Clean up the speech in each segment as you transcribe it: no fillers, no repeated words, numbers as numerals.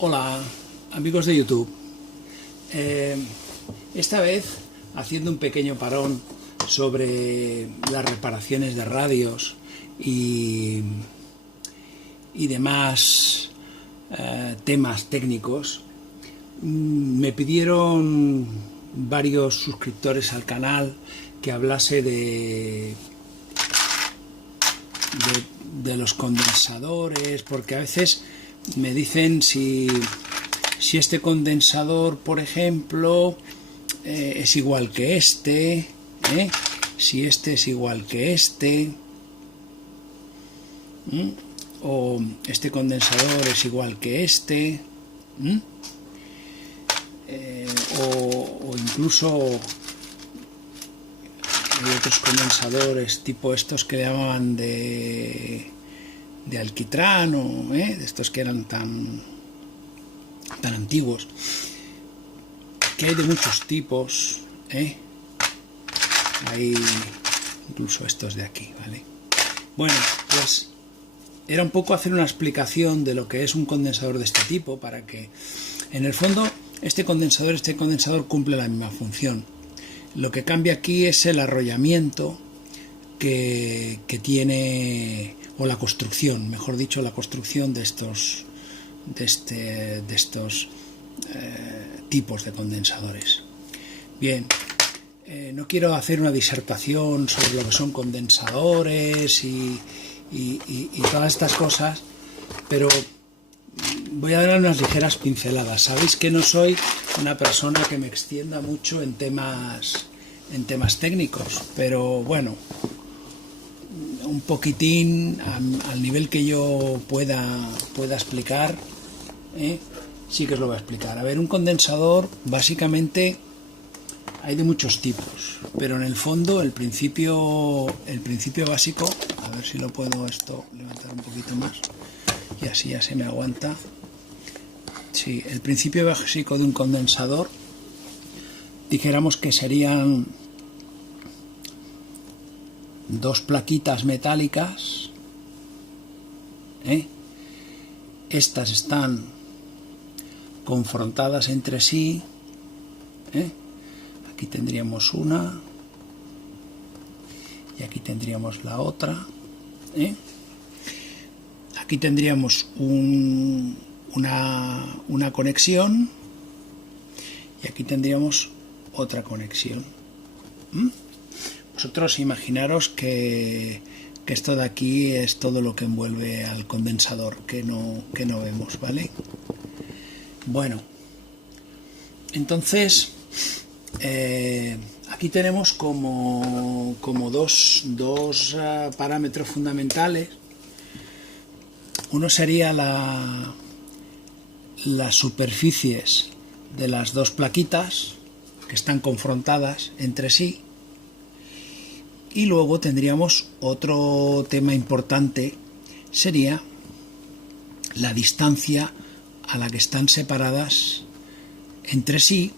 Hola amigos de YouTube, esta vez haciendo un pequeño parón sobre las reparaciones de radios y demás temas técnicos. Me pidieron varios suscriptores al canal que hablase de los condensadores, porque a veces me dicen si este condensador, por ejemplo, es igual que este, si este es igual que este, o este condensador es igual que este, o incluso hay otros condensadores tipo estos que llamaban de alquitrán, o de estos que eran tan antiguos, que hay de muchos tipos, hay incluso estos de aquí, ¿vale? Bueno, pues era un poco hacer una explicación de lo que es un condensador de este tipo, para que en el fondo este condensador cumple la misma función. Lo que cambia aquí es el arrollamiento que tiene, o la construcción, mejor dicho, la construcción de estos tipos de condensadores. Bien, no quiero hacer una disertación sobre lo que son condensadores y todas estas cosas, pero voy a dar unas ligeras pinceladas. Sabéis que no soy una persona que me extienda mucho en temas técnicos, pero bueno, un poquitín al nivel que yo pueda explicar, sí que os lo voy a explicar. A ver, un condensador básicamente hay de muchos tipos, pero en el fondo el principio básico, a ver si lo puedo esto levantar un poquito más y así ya se me aguanta. Sí, el principio básico de un condensador, dijéramos que serían dos plaquitas metálicas, estas están confrontadas entre sí, aquí tendríamos una y aquí tendríamos la otra, aquí tendríamos una conexión y aquí tendríamos otra conexión. Vosotros imaginaros que esto de aquí es todo lo que envuelve al condensador, que no vemos, ¿vale? Bueno, entonces aquí tenemos como dos parámetros fundamentales. Uno sería las superficies de las dos plaquitas que están confrontadas entre sí, y luego tendríamos otro tema importante, sería la distancia a la que están separadas entre sí,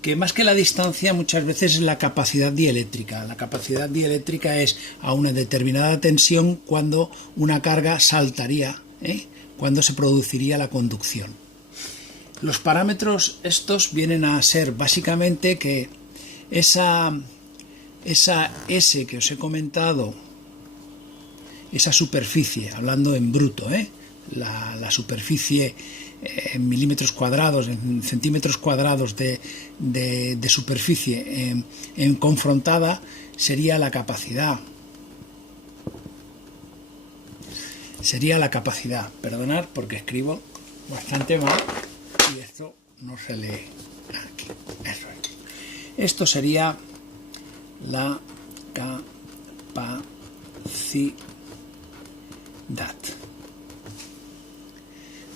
que más que la distancia muchas veces es la capacidad dieléctrica. La capacidad dieléctrica es a una determinada tensión cuando una carga saltaría, cuando se produciría la conducción. Los parámetros estos vienen a ser básicamente que esa S que os he comentado, esa superficie, hablando en bruto, la superficie en milímetros cuadrados, en centímetros cuadrados de superficie en confrontada, sería la capacidad. Perdonad porque escribo bastante mal y esto no se lee aquí. Eso es. Esto sería la capacidad,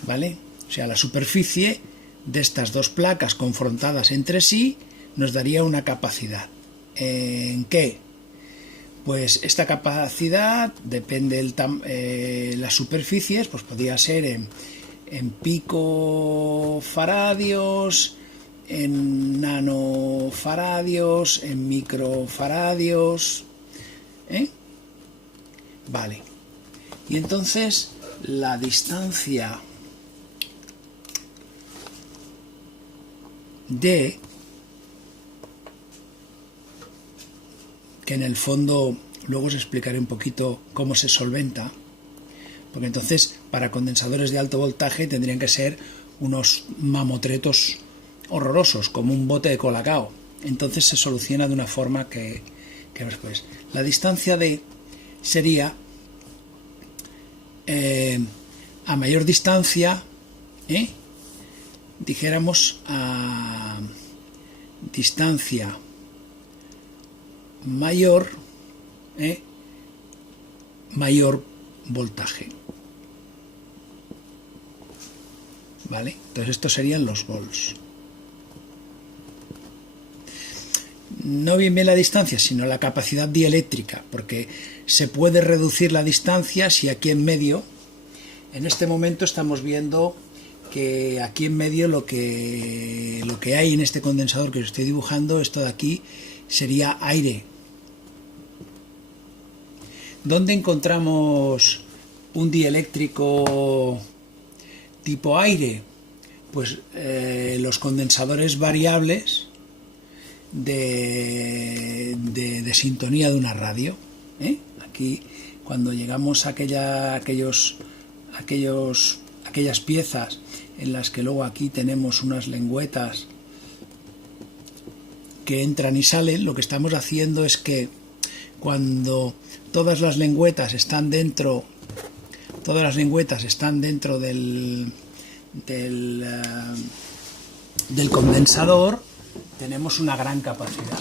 ¿vale? O sea, la superficie de estas dos placas confrontadas entre sí nos daría una capacidad. ¿En qué? Pues esta capacidad depende de las superficies, pues podría ser en picofaradios, en nanofaradios, en microfaradios, Vale. Y entonces la distancia D, que en el fondo luego os explicaré un poquito cómo se solventa, porque entonces para condensadores de alto voltaje tendrían que ser unos mamotretos horrorosos, como un bote de colacao. Entonces se soluciona de una forma que después. La distancia D sería a mayor distancia, dijéramos a distancia mayor, mayor voltaje. ¿Vale? Entonces estos serían los volts. No bien la distancia, sino la capacidad dieléctrica, porque se puede reducir la distancia si aquí en medio, en este momento estamos viendo que aquí en medio lo que hay en este condensador que os estoy dibujando, esto de aquí, sería aire. ¿Dónde encontramos un dieléctrico tipo aire? Pues los condensadores variables de sintonía de una radio. Aquí, cuando llegamos a aquellas piezas en las que luego aquí tenemos unas lengüetas que entran y salen, lo que estamos haciendo es que cuando todas las lengüetas están dentro del condensador, tenemos una gran capacidad.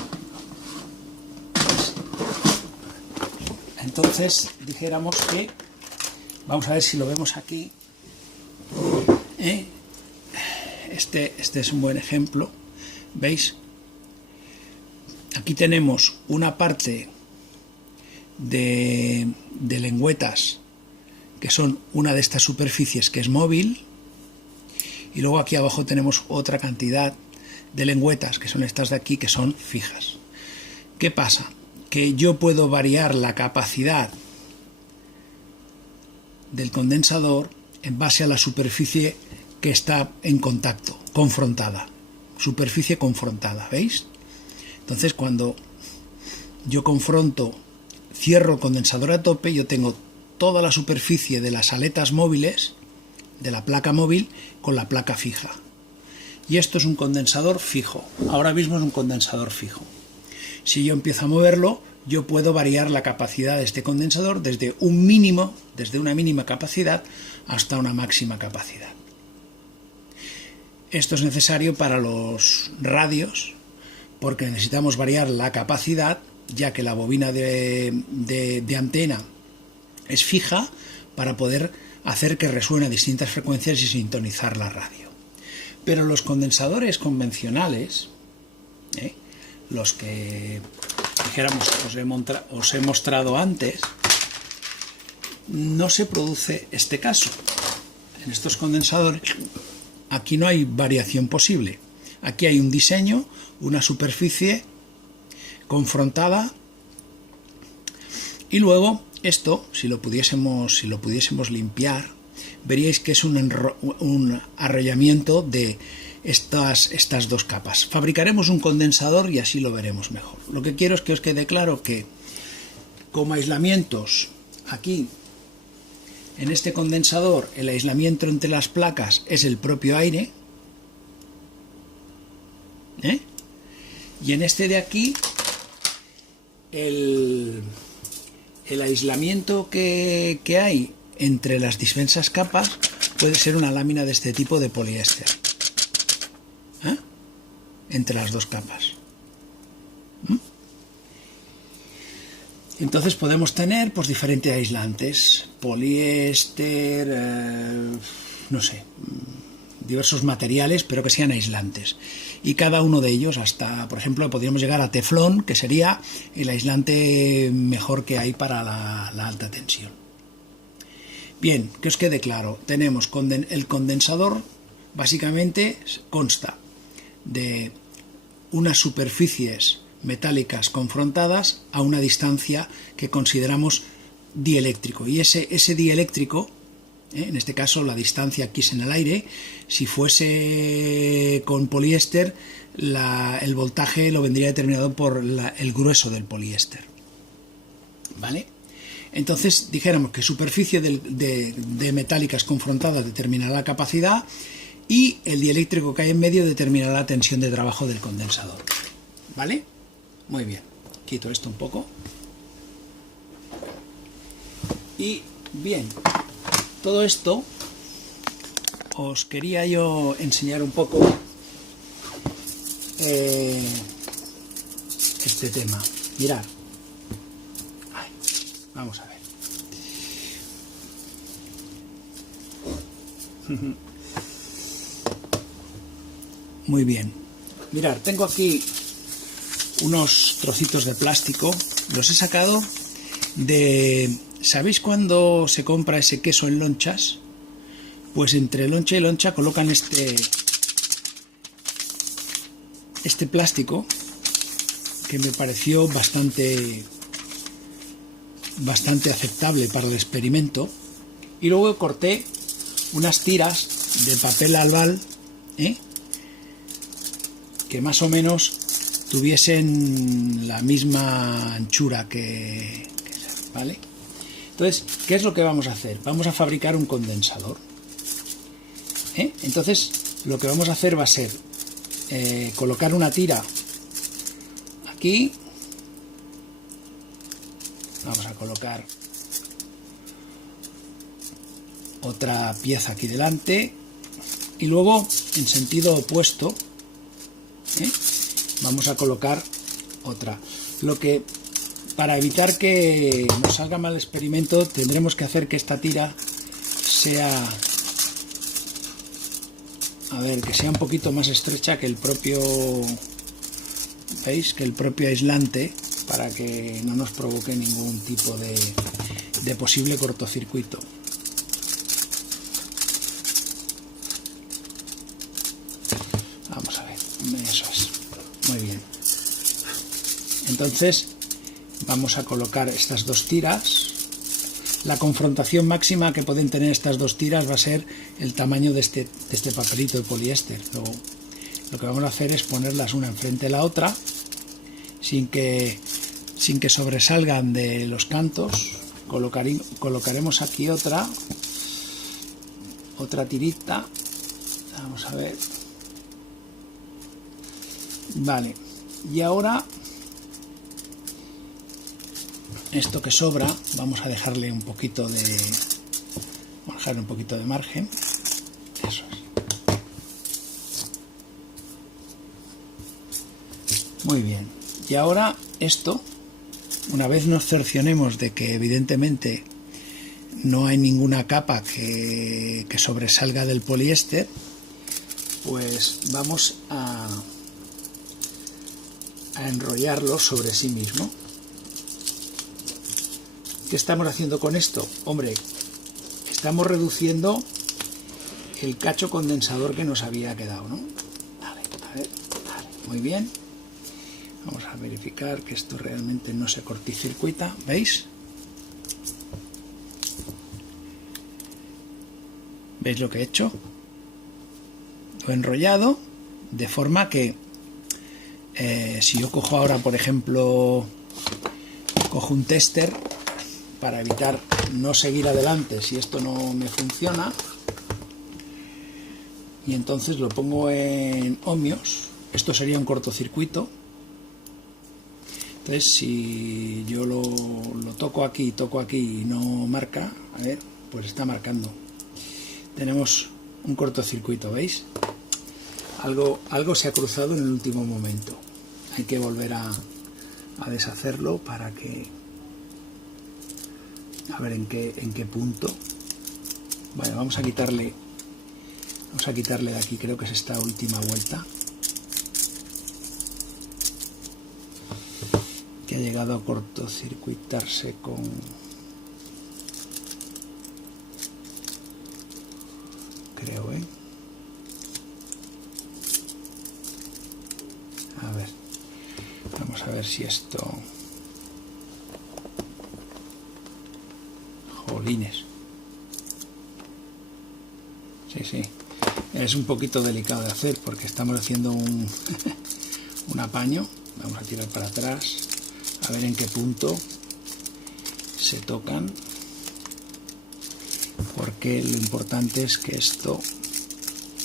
Entonces dijéramos que, vamos a ver si lo vemos aquí, este es un buen ejemplo. ¿Veis? Aquí tenemos una parte de lengüetas que son una de estas superficies que es móvil, y luego aquí abajo tenemos otra cantidad de lengüetas que son estas de aquí, que son fijas. ¿Qué pasa? Que yo puedo variar la capacidad del condensador en base a la superficie que está en contacto, confrontada, superficie confrontada, ¿veis? Entonces cuando yo cierro el condensador a tope, yo tengo toda la superficie de las aletas móviles, de la placa móvil, con la placa fija. Y esto es un condensador fijo. Ahora mismo es un condensador fijo. Si yo empiezo a moverlo, yo puedo variar la capacidad de este condensador desde una mínima capacidad hasta una máxima capacidad. Esto es necesario para los radios, porque necesitamos variar la capacidad, ya que la bobina de antena es fija, para poder hacer que resuene a distintas frecuencias y sintonizar la radio. Pero los condensadores convencionales, los que dijéramos os he mostrado antes, no se produce este caso. En estos condensadores aquí no hay variación posible. Aquí hay un diseño, una superficie confrontada, y luego esto, si lo pudiésemos limpiar, veríais que es un arrollamiento de estas dos capas. Fabricaremos un condensador y así lo veremos mejor. Lo que quiero es que os quede claro que como aislamientos, aquí en este condensador el aislamiento entre las placas es el propio aire, y en este de aquí el aislamiento que hay entre las diversas capas puede ser una lámina de este tipo de poliéster, entre las dos capas. Entonces podemos tener pues diferentes aislantes, poliéster, no sé, diversos materiales, pero que sean aislantes. Y cada uno de ellos, hasta, por ejemplo, podríamos llegar a teflón, que sería el aislante mejor que hay para la alta tensión. Bien, que os quede claro, tenemos el condensador, básicamente consta de unas superficies metálicas confrontadas a una distancia que consideramos dieléctrico, y ese dieléctrico En este caso la distancia aquí es en el aire. Si fuese con poliéster, el voltaje lo vendría determinado por el grueso del poliéster, ¿vale? Entonces dijéramos que superficie de metálicas confrontadas determina la capacidad y el dieléctrico que hay en medio determina la tensión de trabajo del condensador, ¿vale? Muy bien, quito esto un poco. Y bien, todo esto os quería yo enseñar un poco este tema. Mirad, vamos a ver. Muy bien. Mirad, tengo aquí unos trocitos de plástico. Los he sacado de... ¿Sabéis cuando se compra ese queso en lonchas? Pues entre loncha y loncha colocan este plástico que me pareció bastante aceptable para el experimento, y luego corté unas tiras de papel albal que más o menos tuviesen la misma anchura que ¿vale? Entonces, ¿qué es lo que vamos a hacer? Vamos a fabricar un condensador. Entonces, lo que vamos a hacer va a ser colocar una tira aquí. Vamos a colocar otra pieza aquí delante y luego en sentido opuesto vamos a colocar otra. Lo que, para evitar que nos salga mal el experimento, tendremos que hacer que esta tira sea, que sea un poquito más estrecha que el propio, ¿veis? Que el propio aislante, para que no nos provoque ningún tipo de posible cortocircuito. Vamos a ver, eso es, muy bien. Entonces vamos a colocar estas dos tiras. La confrontación máxima que pueden tener estas dos tiras va a ser el tamaño de este papelito de poliéster. Luego, lo que vamos a hacer es ponerlas una enfrente de la otra sin que sobresalgan de los cantos. Colocaremos aquí otra tirita. Vamos a ver. Vale, y ahora esto que sobra vamos a dejarle un poquito de margen. Eso es. Muy bien. Y ahora esto, una vez nos cercionemos de que evidentemente no hay ninguna capa que sobresalga del poliéster, pues vamos a enrollarlo sobre sí mismo. ¿Qué estamos haciendo con esto? Hombre, estamos reduciendo el cacho condensador que nos había quedado, ¿no? Vale, muy bien. Vamos a verificar que esto realmente no se cortocircuita, ¿veis? ¿Veis lo que he hecho? Lo he enrollado de forma que si yo cojo ahora, por ejemplo, cojo un tester para evitar no seguir adelante si esto no me funciona, y entonces lo pongo en ohmios, esto sería un cortocircuito. Entonces si yo lo toco aquí y no marca, a ver, pues está marcando. Tenemos un cortocircuito, ¿veis? Algo se ha cruzado en el último momento. Hay que volver a deshacerlo para que... A ver en qué punto. Bueno, vamos a quitarle de aquí, creo que es esta última vuelta, que ha llegado a cortocircuitarse con... Creo, A ver, vamos a ver si esto... Jolines. sí. Es un poquito delicado de hacer porque estamos haciendo un apaño. Vamos a tirar para atrás, a ver en qué punto se tocan, porque lo importante es que esto,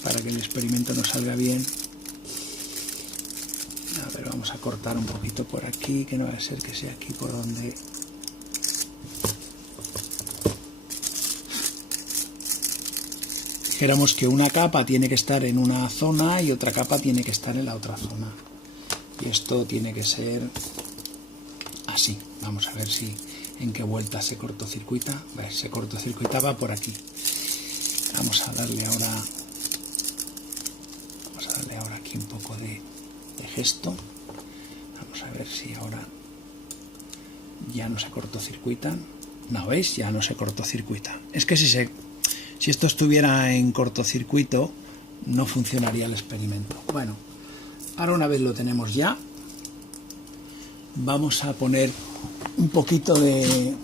para que el experimento nos salga bien, a ver, vamos a cortar un poquito por aquí, que no va a ser que sea aquí por donde... Dijéramos que una capa tiene que estar en una zona y otra capa tiene que estar en la otra zona. Y esto tiene que ser así. Vamos a ver si en qué vuelta se cortocircuita. Se cortocircuitaba por aquí. Vamos a darle ahora aquí un poco de gesto. Vamos a ver si ahora ya no se cortocircuitan. No, ¿veis? Ya no se cortocircuita. Es que si esto estuviera en cortocircuito no funcionaría el experimento. Bueno, ahora una vez lo tenemos ya, vamos a poner un poquito de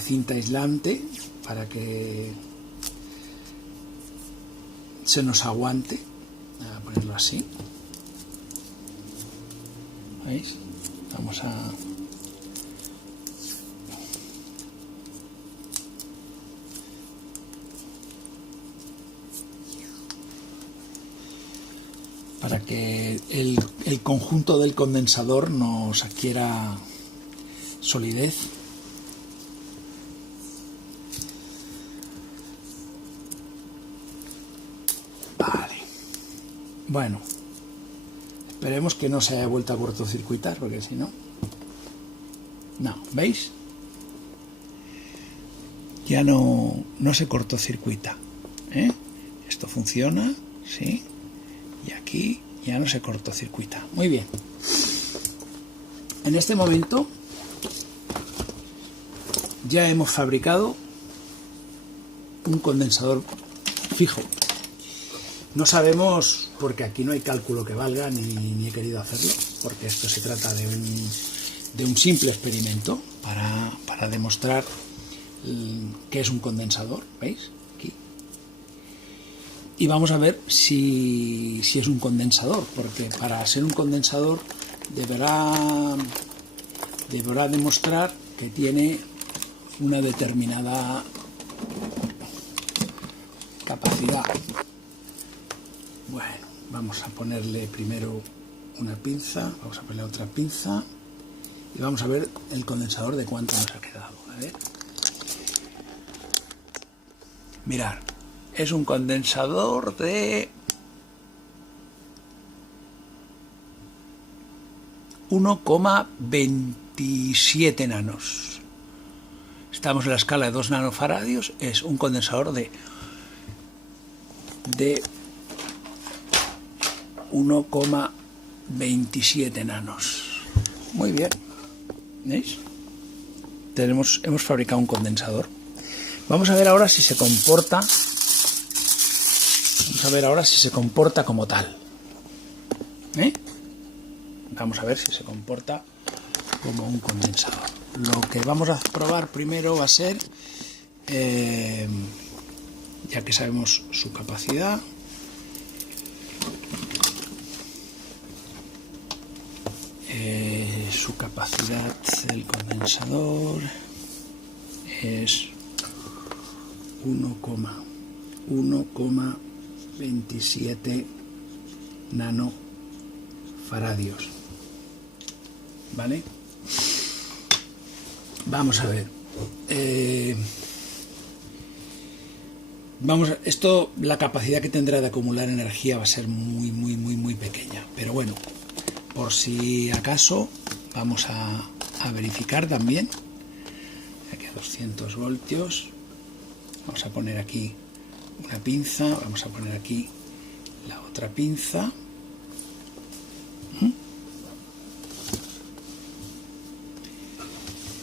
cinta aislante para que se nos aguante. Voy a ponerlo así. ¿Veis? Vamos a... para que el conjunto del condensador nos adquiera solidez. Vale. Bueno, esperemos que no se haya vuelto a cortocircuitar, porque si no... No, ¿veis? Ya no se cortocircuita, ¿eh? Esto funciona, ¿sí? Y aquí ya no se cortocircuita. Muy bien. En este momento ya hemos fabricado un condensador fijo. No sabemos, porque aquí no hay cálculo que valga, ni he querido hacerlo, porque esto se trata de un simple experimento para demostrar qué es un condensador. ¿Veis? Aquí. Y vamos a ver si es un condensador, porque para ser un condensador deberá demostrar que tiene una determinada capacidad. Bueno, vamos a ponerle primero una pinza, vamos a ponerle otra pinza y vamos a ver el condensador de cuánto nos ha quedado. A ver. Mirad. Es un condensador de 1,27 nanos. Estamos en la escala de 2 nanofaradios. Es un condensador de 1,27 nanos. Muy bien. ¿Veis? Hemos fabricado un condensador. Vamos a ver ahora si se comporta. Vamos a ver ahora si se comporta como tal. Vamos a ver si se comporta como un condensador. Lo que vamos a probar primero va a ser, ya que sabemos su capacidad, del condensador es 1,27 nanofaradios. ¿Vale? Vamos a ver. La capacidad que tendrá de acumular energía va a ser muy pequeña. Pero bueno, por si acaso, vamos a verificar también. Aquí a 200 voltios. Vamos a poner aquí una pinza, vamos a poner aquí la otra pinza.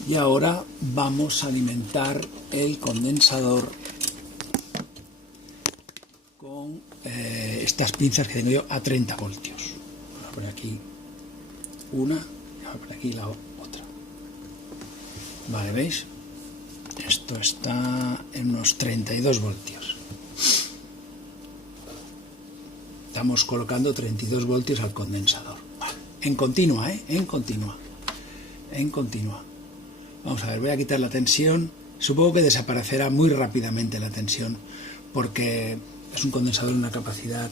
Y ahora vamos a alimentar el condensador con estas pinzas que tengo yo a 30 voltios. Voy a poner aquí una y voy a poner aquí la otra. Vale, ¿veis? Esto está en unos 32 voltios. Estamos colocando 32 voltios al condensador. Vale. En continua, en continua. En continua. Vamos a ver, voy a quitar la tensión. Supongo que desaparecerá muy rápidamente la tensión, porque es un condensador de una capacidad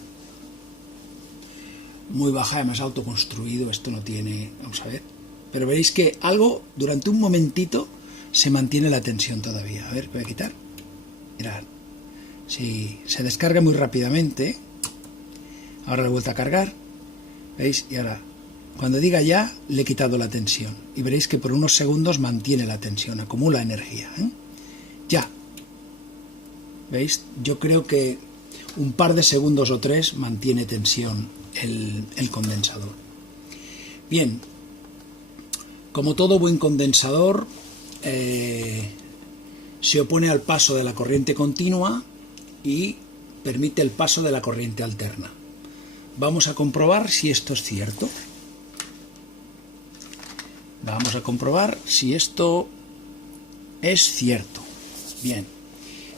muy baja, además autoconstruido. Esto no tiene... Vamos a ver. Pero veréis que algo, durante un momentito, se mantiene la tensión todavía. A ver, voy a quitar. Mirad. Sí, se descarga muy rápidamente. Ahora lo he vuelto a cargar. ¿Veis? Y ahora, cuando diga ya, le he quitado la tensión. Y veréis que por unos segundos mantiene la tensión, acumula energía. Ya. ¿Veis? Yo creo que un par de segundos o 3 mantiene tensión el condensador. Bien. Como todo buen condensador, se opone al paso de la corriente continua y permite el paso de la corriente alterna. Vamos a comprobar si esto es cierto. Vamos a comprobar si esto es cierto. Bien.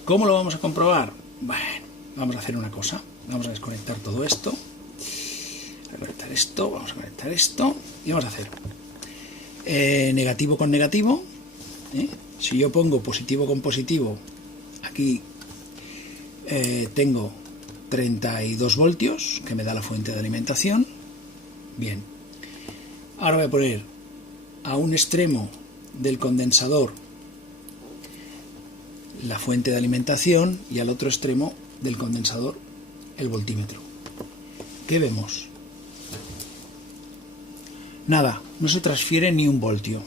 ¿Cómo lo vamos a comprobar? Bueno, vamos a hacer una cosa. Vamos a desconectar todo esto. Vamos a conectar esto, vamos a conectar esto y vamos a hacer negativo con negativo. Si yo pongo positivo con positivo, aquí tengo 32 voltios, que me da la fuente de alimentación. Bien. Ahora voy a poner a un extremo del condensador la fuente de alimentación y al otro extremo del condensador el voltímetro. ¿Qué vemos? Nada, no se transfiere ni un voltio.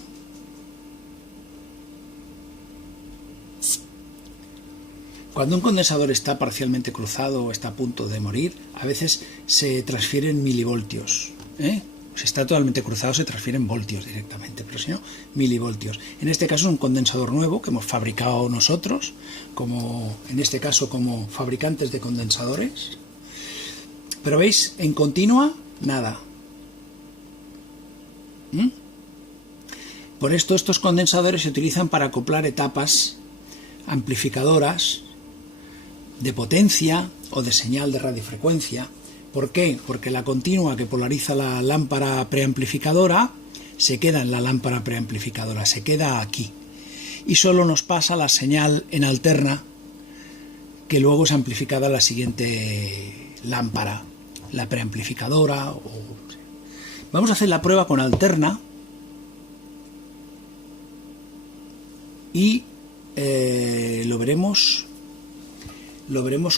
Cuando un condensador está parcialmente cruzado o está a punto de morir, a veces se transfieren milivoltios. Si está totalmente cruzado se transfieren voltios directamente, pero si no, milivoltios. En este caso es un condensador nuevo que hemos fabricado nosotros, como en este caso como fabricantes de condensadores. Pero veis, en continua, nada. Por esto estos condensadores se utilizan para acoplar etapas amplificadoras de potencia o de señal de radiofrecuencia. ¿Por qué? Porque la continua que polariza la lámpara preamplificadora se queda en la lámpara preamplificadora, se queda aquí. Y solo nos pasa la señal en alterna, que luego es amplificada a la siguiente lámpara, la preamplificadora. Vamos a hacer la prueba con alterna y lo veremos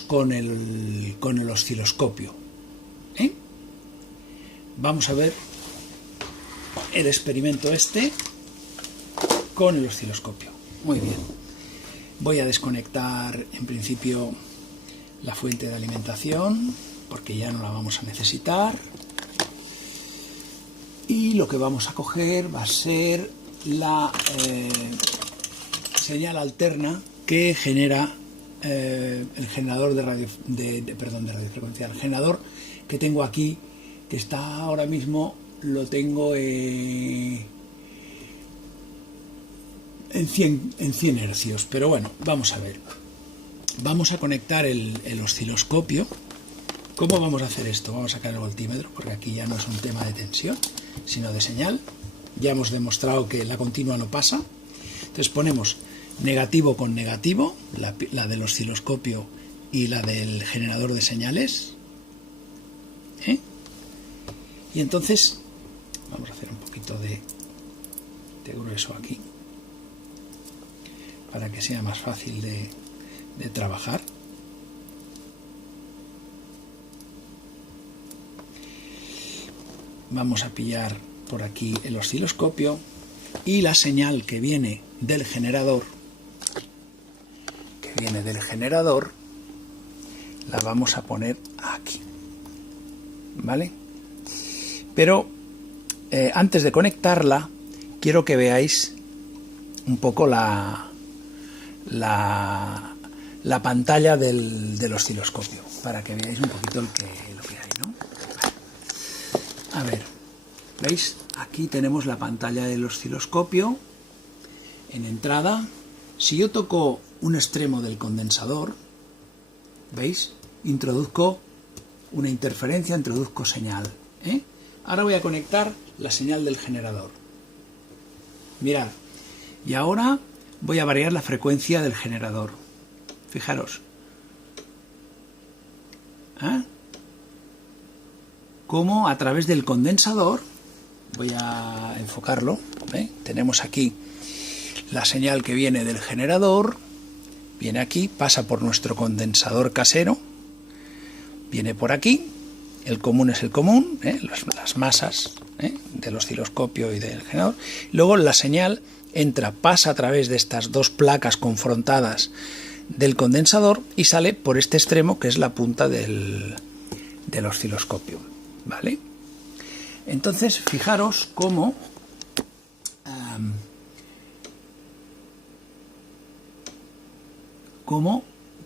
con el osciloscopio. Vamos a ver el experimento este con el osciloscopio. Muy bien. Voy a desconectar en principio la fuente de alimentación porque ya no la vamos a necesitar. Y lo que vamos a coger va a ser la señal alterna que genera el generador de radiofrecuencia. El generador que tengo aquí, que está ahora mismo, lo tengo en 100 hercios. Pero bueno, vamos a ver. Vamos a conectar el osciloscopio. ¿Cómo vamos a hacer esto? Vamos a sacar el voltímetro, porque aquí ya no es un tema de tensión, sino de señal. Ya hemos demostrado que la continua no pasa. Entonces ponemos negativo con negativo, la del osciloscopio y la del generador de señales. Y entonces vamos a hacer un poquito de grueso aquí para que sea más fácil de trabajar. Vamos a pillar por aquí el osciloscopio y la señal que viene del generador, la vamos a poner aquí, ¿vale? Pero antes de conectarla, quiero que veáis un poco la pantalla del osciloscopio, para que veáis un poquito lo que hay, ¿no? A ver, ¿veis? Aquí tenemos la pantalla del osciloscopio en entrada. Si yo toco un extremo del condensador, ¿veis? Introduzco una interferencia, introduzco señal. Ahora voy a conectar la señal del generador. Mirad, y ahora voy a variar la frecuencia del generador. Fijaros. Cómo a través del condensador, voy a enfocarlo, tenemos aquí la señal que viene del generador, viene aquí, pasa por nuestro condensador casero, viene por aquí, el común es el común, las masas del osciloscopio y del generador, luego la señal entra, pasa a través de estas dos placas confrontadas del condensador y sale por este extremo que es la punta del osciloscopio, ¿vale? Entonces, fijaros cómo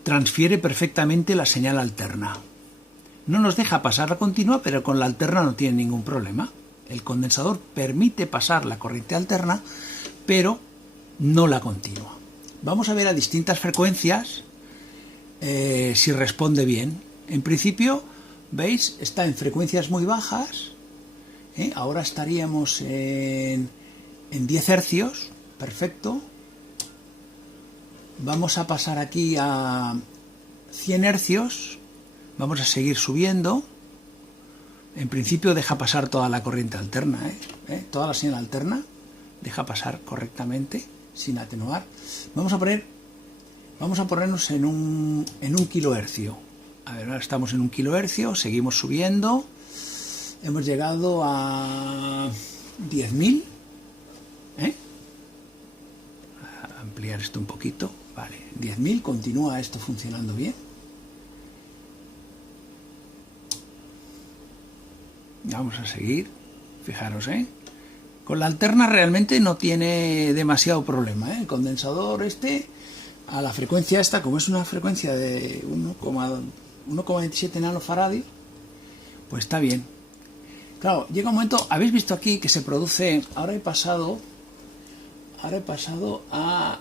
transfiere perfectamente la señal alterna. No nos deja pasar la continua, pero con la alterna no tiene ningún problema. El condensador permite pasar la corriente alterna, pero no la continua. Vamos a ver a distintas frecuencias si responde bien. En principio, ¿veis? Está en frecuencias muy bajas. Ahora estaríamos en 10 hercios. Perfecto. Vamos a pasar aquí a 100 hercios. Vamos a seguir subiendo. En principio deja pasar toda la corriente alterna, toda la señal alterna deja pasar correctamente, sin atenuar. Vamos a ponernos en un kilohercio. A ver, ahora estamos en un kilohercio, seguimos subiendo. Hemos llegado a 10.000. A ampliar esto un poquito. Vale, 10.000, continúa esto funcionando bien. Vamos a seguir, fijaros, con la alterna realmente no tiene demasiado problema, El condensador a la frecuencia esta, como es una frecuencia de 1,27 nanofaradio, pues está bien. Claro, llega un momento, habéis visto aquí que se produce, ahora he pasado a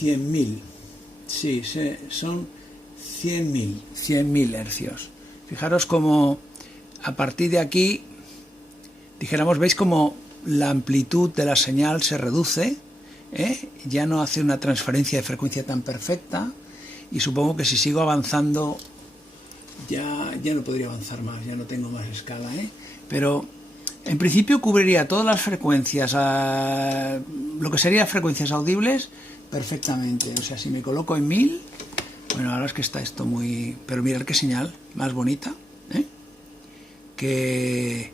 100.000, sí, son 100.000 hercios. Fijaros como a partir de aquí, dijéramos, veis como la amplitud de la señal se reduce, ya no hace una transferencia de frecuencia tan perfecta, y supongo que si sigo avanzando ya no podría avanzar más, ya no tengo más escala, pero en principio cubriría todas las frecuencias, lo que serían frecuencias audibles perfectamente. O sea, si me coloco en 1000, bueno, ahora es que está esto muy... Pero mirad qué señal más bonita, que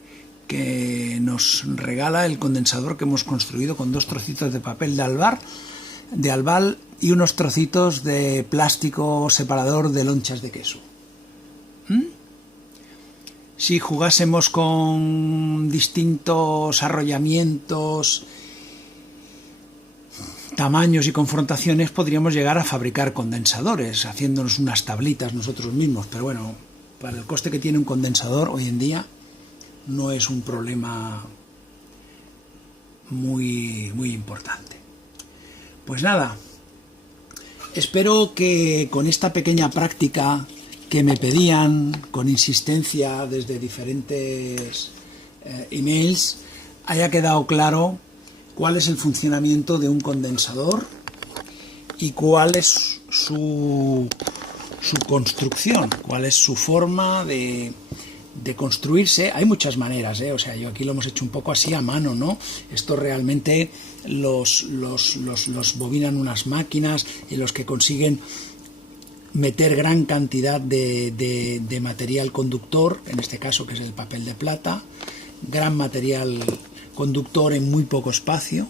nos regala el condensador que hemos construido con 2 trocitos de papel de albal y unos trocitos de plástico separador de lonchas de queso. Si jugásemos con distintos arrollamientos, tamaños y confrontaciones, podríamos llegar a fabricar condensadores, haciéndonos unas tablitas nosotros mismos, pero bueno, para el coste que tiene un condensador hoy en día no es un problema muy importante. Pues nada, espero que con esta pequeña práctica que me pedían con insistencia desde diferentes emails haya quedado claro cuál es el funcionamiento de un condensador y cuál es su construcción, cuál es su forma de construirse. Hay muchas maneras, o sea, yo aquí lo hemos hecho un poco así a mano, ¿no? Esto realmente los bobinan unas máquinas en los que consiguen meter gran cantidad de material conductor, en este caso que es el papel de plata, gran material conductor en muy poco espacio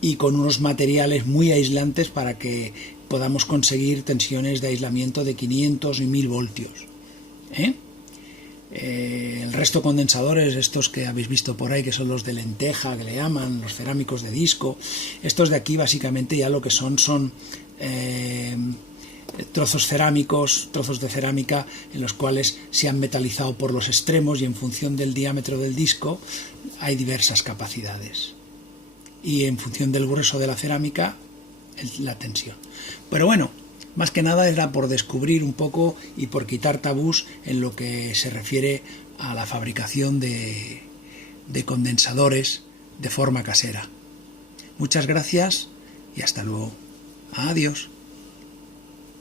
y con unos materiales muy aislantes para que podamos conseguir tensiones de aislamiento de 500 y 1000 voltios. El resto de condensadores, estos que habéis visto por ahí, que son los de lenteja, que le llaman, los cerámicos de disco, estos de aquí básicamente ya lo que son trozos cerámicos, trozos de cerámica en los cuales se han metalizado por los extremos y en función del diámetro del disco hay diversas capacidades y en función del grueso de la cerámica la tensión. Pero bueno, Más que nada era por descubrir un poco y por quitar tabús en lo que se refiere a la fabricación de condensadores de forma casera. Muchas gracias y hasta luego. Adiós.